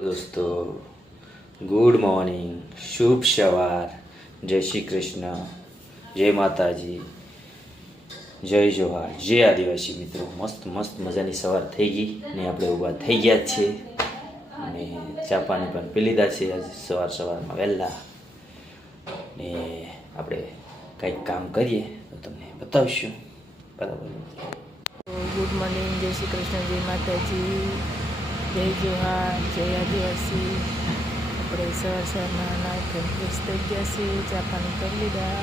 दोस्तों good morning, शुभ सवार, जय श्री कृष्ण, जय माताजी, जय जोहार, जय आदिवासी मित्रों। मस्त मस्त मजानी सवार થઈ ગઈ ને આપણે ઊભા થઈ ગયા છે અને ચા પાણી પણ પી લીધા છે આજ સવારમાં વહેલા ને આપણે કંઈક કામ કરીએ તો તમને બતાવશું બરાબર। गुड मॉर्निंग, जय श्री कृष्ण, जय माताजी, जय जोहार, जय आदिवासी। આપણે સવારમાં નાઈ ફ્રેશ થઈ ગયા છે, ચા પાણી કરી લીધા,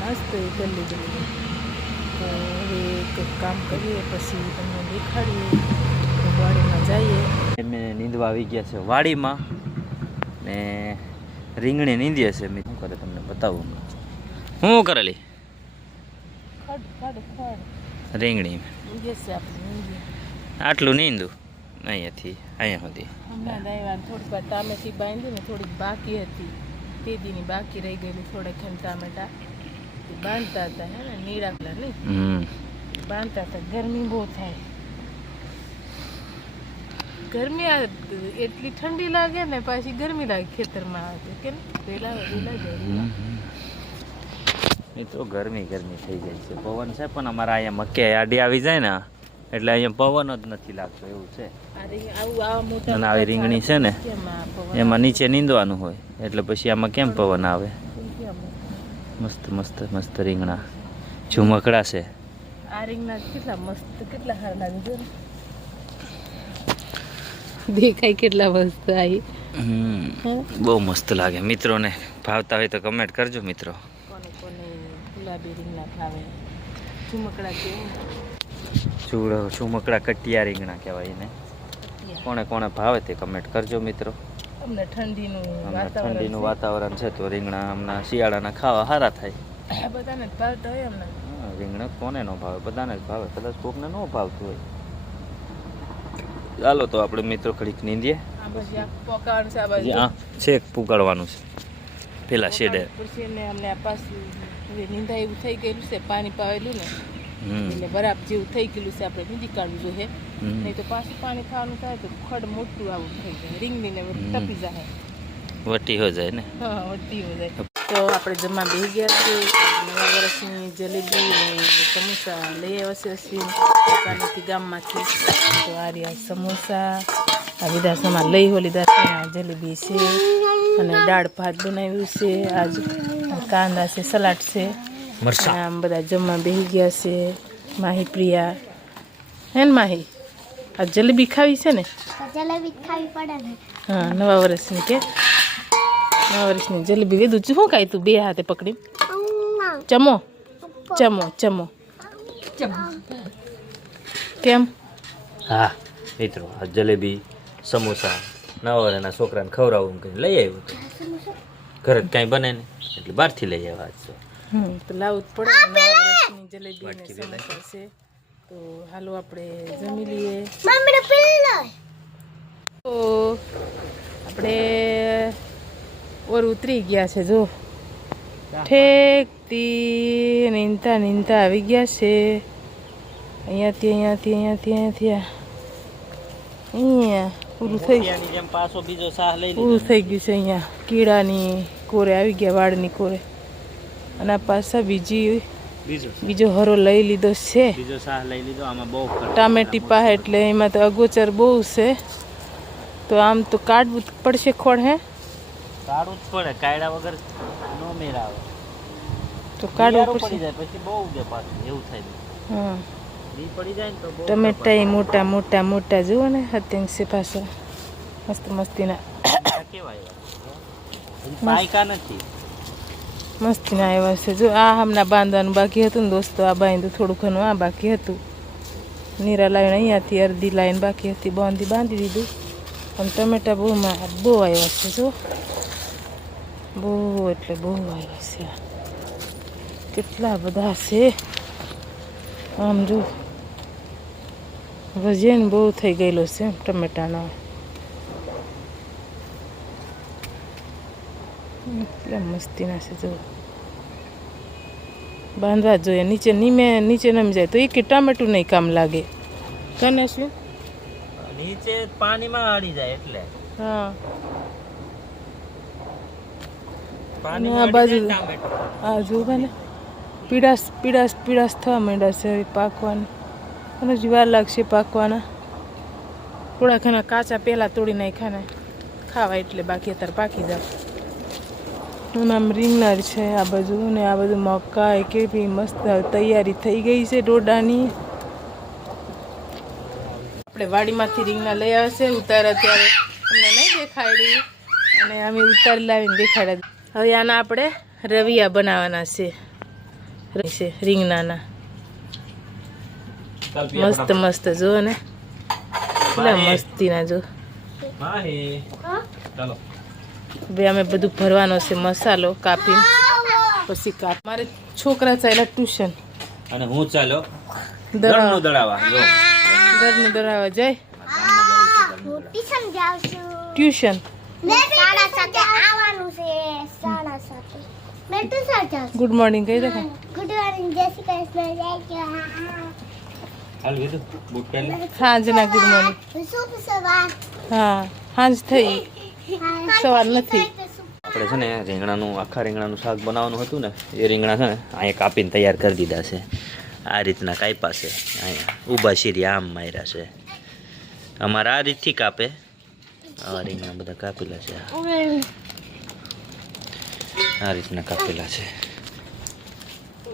નાસ્તો કરી લીધો। તો હવે કંઈક કામ કરીએ પછી તમને દેખાડીએ। વાડીમાં જઈએ। મેં નીંદવા આવી ગયા છે વાડીમાં ને રીંગણી નીંદીએ છે। મેં શું કરે તમને બતાવું। હું કરેલી રીંગણી આટલું નીંદું અહીંયાથી અહીંયા સુધી। હમણાં દાયવા થોડીક વાર ટામેટી બાંધી ને થોડીક બાકી હતી, તે દીની બાકી રહી ગયેલી થોડા ખંડ ટામેટા બાંધતા હતા હે ને નીરાકલા નહીં બાંધતા હતા। ગરમી બહુ થાય, ગરમી એટલી ઠંડી લાગે ને પાછી ગરમી લાગે ખેતરમાં આવે કે પેલા જાય મિત્રો। ગરમી થઈ જાય છે, પવન છે પણ અમારા અહીંયા મકે આડી આવી જાય ને એટલે અહીંયા પવન જ નથી લાગતો એવું છે। અને આવી રીંગણી છે ને એમાં નીચે નીંદવાનું હોય એટલે પછી આમાં કેમ પવન આવે। મસ્ત મસ્ત મસ્ત રીંગણા ઝુમકડા છે। આ રીંગણા કેટલા મસ્ત કેટલા સારા લાગે છે, દેખાય કેટલા મસ્ત આવી। બહુ મસ્ત લાગે। મિત્રોને ભાવતા હોય તો કમેન્ટ કરજો મિત્રો। કોને કોને ગુલાબી રીંગણા ભાવે, ઝુમકડા કેવું ઝુમકડા કટિયા રીંગણા કહેવાય એને। કોને કોને ભાવે તે કમેન્ટ કરજો મિત્રો। અમને ઠંડીનું વાતાવરણ છે તો રીંગણા હમણાં શિયાળાના ખાવા સારા થાય। બધાને જ ભાવતા હોય અમને રીંગણા કોને ન ભાવે, બધાને જ ભાવે, કદાચ કોકને ન ભાવતું હોય। ચાલો તો આપણે મિત્રો ઘડીક નીંદીએ। છેક પુગાડવાનું છે પેલા શેડે અમને આ પાછું નીંદા એવું થઈ ગયેલું છે, પાણી પાવેલું ને એટલે બરાબર જેવું થઈ ગયેલું છે, આપણે નીંદી કાઢવું જોઈએ, નહીં તો પાછું પાણી ખાવાનું થાય તો ખડ મોટું આવું થઈ જાય, રીંગણીને ટપી જાય, વટી હો જાય ને। હા વટી હો જાય। તો આપણે જમવા બેસી ગયા છે। નવા વર્ષની જલેબી ને સમોસા લઈ આવ્યા છે અશ્વિન દુકાનેથી ગામમાંથી। તો આ રહ્યા સમોસા, આ બધા સામાન લઈ હો લીધા છે, આ જલેબી છે અને દાળ ભાત બનાવ્યું છે, આજ કાંદા છે, સલાડ છે, આમ બધા જમવા બેસી ગયા છે। માહી પ્રિયા હે ને માહી આ જલેબી ખાવી છે ને, જલેબી ખાવી પડે ને। હા નવા વર્ષની કે નવા વર્ષની જલેબી લીધું। શું ખાય તું બે હાથે પકડી? ચમો ચમો ચમો કેમ? હા મિત્રો આ જલેબી સમોસા નવાના છોકરાને ખવડાવવું કંઈ લઈ આવ્યું હતું, ઘરે કાંઈ બને ને એટલે બહારથી લઈ આવ્યા આજ તો લાવવું જ પડે। નવા વર્ષની જલેબી ને સમોસા છે તો હાલો આપણે જમી લઈએ। તો આપણે ઓર ઉતરી ગયા છે, જો ઠેકથી નીંદતા નીંદતા આવી ગયા છે। અહીંયાથી અહીંયા પૂરું થઈ ગયું છે। અહીંયા કીડાની કોરે આવી ગયા, વાળની કોરે, અને આ પાછા બીજો હરો લઈ લીધો છે, ટામેટી પાસે, એટલે એમાં તો અગોચર બહુ છે, તો આમ તો કાઢવું પડશે ખોળ। હે કાઢવું જ પડે, કાઢ્યા વગર નો મેર આવે તો કાઢવું પડશે પછી બહુ ઉગે પાછું એવું થાય। હા ઈ પડી જાય ને તો બહુ ટમેટા મોટા મોટા મોટા જુઓ ને હત્યંગ છે પાછા મસ્ત મસ્તીના કેવાય પાયકા નથી મસ્તીના આવ્યા છે। જો આ હમણાં બાંધવાનું બાકી હતું ને દોસ્તો, આ બાંધ્યું થોડું ઘણું, આ બાકી હતું। નીરા લાઈન અહીંયાથી અડધી લાઈન બાકી હતી, બાંધી દીધું। પણ ટમેટા બહુ આવ્યા છે, જો બહુ એટલે બહુ આવ્યા છે, કેટલા બધા છે આમ જો વજન બહુ થઈ ગયેલો છે ટમેટાનો, એટલા મસ્તીના છે જો। બાંધવા જોઈએ નીચે નમી જાય તો એક ટામેટું નહીં કામ લાગે। કને શું નીચે પાણીમાં અડી જાય એટલે હા પાણીમાં આ અડી બાજુ જાય ટામેટું. આ જોવે ને પીળાશ પીળાશ પીળાશ થવા માંડ્યા છે હવે પાકવાના અને હજી વાર લાગશે પાકવાના. થોડા ઘણા કાચા પહેલાં તોડી નાખ્યા ને ખાવા એટલે બાકી અત્યારે પાકી જાય. અને આમ રીંગણા છે આ બાજુ ને આ બધું મકાઈ કેવી મસ્ત તૈયારી થઈ ગઈ છે ડોડાની. આપણે વાડીમાંથી રીંગણા લઈ આવે છે ઉતાર્યા ત્યારે અમને નહીં દેખાડી અને અમે ઉતારી લાવીને દેખાડ્યા. હવે આના આપણે રવિયા બનાવવાના છે રીંગણાના મસ્ત મસ્ત જો ને કેટલા મસ્તીના જો. માહી ચાલો હવે અમે બધું ભરવાનો છે મસાલો કાપીને પછી મારે છોકરા ચાલ્યા ટ્યુશન અને હું ચાલો દળાવા ઘરનું દળાવા જો ઘરનું દળાવા જાય હું ટ્યુશન જાઉં છું. ટ્યુશન. મેં 7:30 આવવાનું છે 7:30. મેં ટ્યુશન જાઉં છું. ગુડ મોર્નિંગ કહી દે. ગુડ મોર્નિંગ જય શ્રી કૃષ્ણ જય શ્રી હાલ વિધુ બૂટ પહેરી લે. સાંજના ગુડ મોર્નિંગ. શુભ સવાર. હા સાંજ થઈ સવાર નથી. આપણે છે ને રીંગણાનું આખા રીંગણાનું શાક બનાવવાનું હતું ને એ રીંગણા છે ને અહીંયા કાપીને તૈયાર કરી દીધા છે. આ રીતના કાપ્યા છે અહીંયા ઊભા શીરી આમ માર્યા છે. અમારે આ રીતથી કાપે આવા રીંગણા બધા કાપેલા છે. આ રીતના કાપેલા છે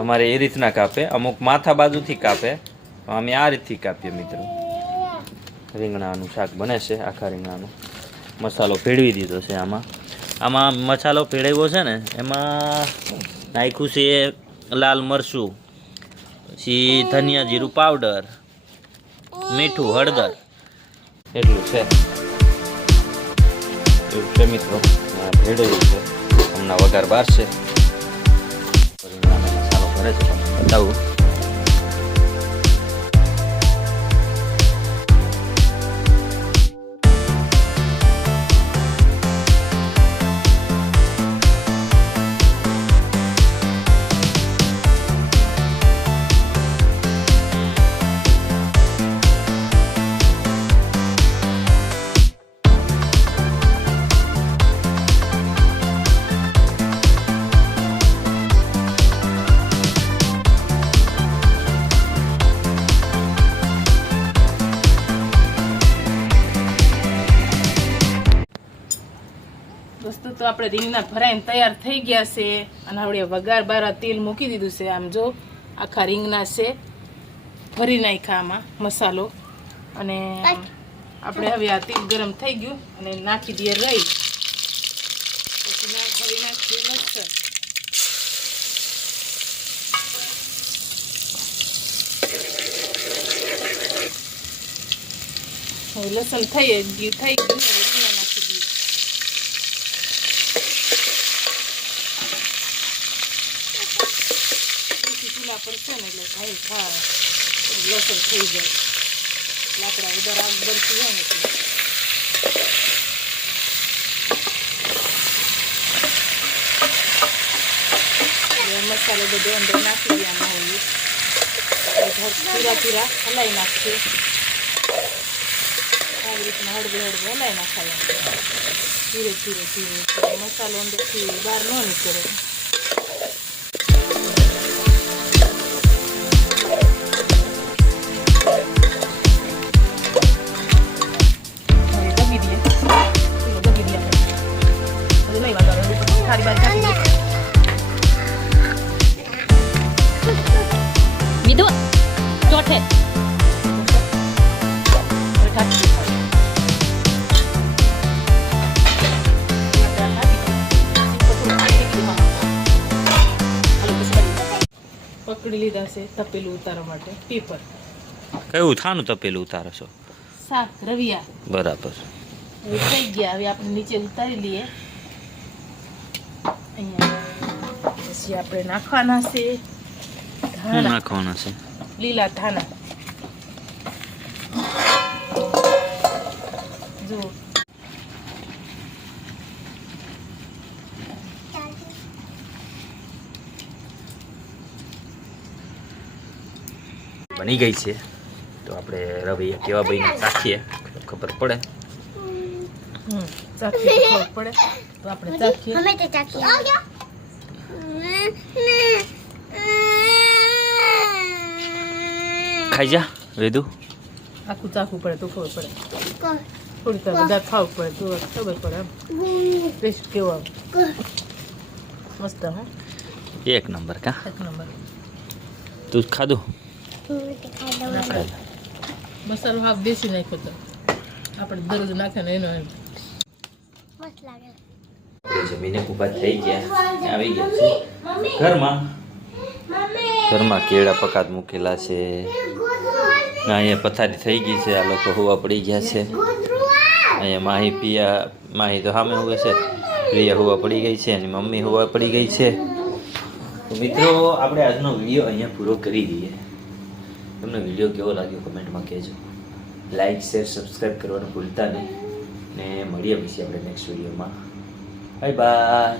અમારે એ રીતના કાપે અમુક માથા બાજુથી કાપે અમે આ રીતથી કાપીએ મિત્રો. રીંગણાનું શાક બને છે આખા રીંગણાનું. મસાલો ભેળવી દીધો છે આમાં મસાલો ભેળવ્યો છે ને એમાં નાખ્યું છે લાલ મરચું પછી ધનિયા જીરું પાવડર મીઠું હળદર એટલું છે એવું છે મિત્રો. ભેળવ્યું છે હમણાં વઘાર બહાર છે રીંગણાનો મસાલો ભરે છે બતાવું. દોસ્તો તો આપણે રીંગણા ભરાઈને તૈયાર થઈ ગયા છે અને આપણે વઘાર બારા તેલ મૂકી દીધું છે. આમ જો આખા રીંગણા છે ભરી નાખ્યા આમાં મસાલો અને આપણે હવે આ તેલ ગરમ થઈ ગયું અને નાખી દઈએ રહી પછી ભરી નાખીએ લસણ. હવે લસણ થઈ ગયું હવે રીંગણા નાખી દઈએ. ચૂલા પર છે ને એટલે ભાઈ ખા લસણ થઈ જાય લાકડા ઉધર આગ બળતી હોય ને એટલે. મસાલો બધો અંદર નાખી દેવાનો હોય પીરા હલાવી નાખીએ આવી રીતના હળવે હલાવી નાખાય ધીરે ધીરે મસાલો અંદરથી બહાર ન નીકળે. વિદુ ચોથે પકડી લીધા છે તપેલું ઉતારવા માટે પેપર. કયું થાનું તપેલું ઉતારો છો? શાક રવિયા. બરાબર હવે થઈ ગયા. હવે આપણે નીચે ઉતારી લઈએ. અહીંયા પછી આપણે નાખવાના છે ધાણા. નાખવાના છે લીલા ધાણા. જો બની ગઈ છે તો આપણે રવિયા કેવા ભાઈને ચાખીએ. ખબર પડે. ચાખી ખબર પડે તો આપણે ચાખીએ. અમે તો ચાખી આવજો. ખાઈ જા વેદુ. આખું ચાખવું પડે તો ખબર પડે. થોડી તો બધા ખાવું પડે તો ખબર પડે એમ ટેસ્ટ કેવો આવે. મસ્ત હે એક નંબર કા. એક નંબર. તું ખાધું? મસાલો હાફ દેશી નાખ્યો તો આપણે દરરોજ નાખે ને એનો એમ. મસ્ત લાગે. આપણે જમીને ઊભા થઈ ગયા, આવી ગયા છે ઘરમાં. ઘરમાં કેળા પકાત મૂકેલા છે. અહીંયા પથારી થઈ ગઈ છે, આ લોકો હુવા પડી ગયા છે. અહીંયા માહી તો સામે હુવે છે, પ્રિયા હુવા પડી ગઈ છે, અને મમ્મી હુવા પડી ગઈ છે. તો મિત્રો આપણે આજનો વિડીયો અહીંયા પૂરો કરી દઈએ. તમને વિડીયો કેવો લાગ્યો કમેન્ટમાં કહેજો. લાઈક શેર સબસ્ક્રાઈબ કરવાનું ભૂલતા નહીં. ને મળીએ પછી આપણે નેક્સ્ટ વિડીયોમાં. Bye bye.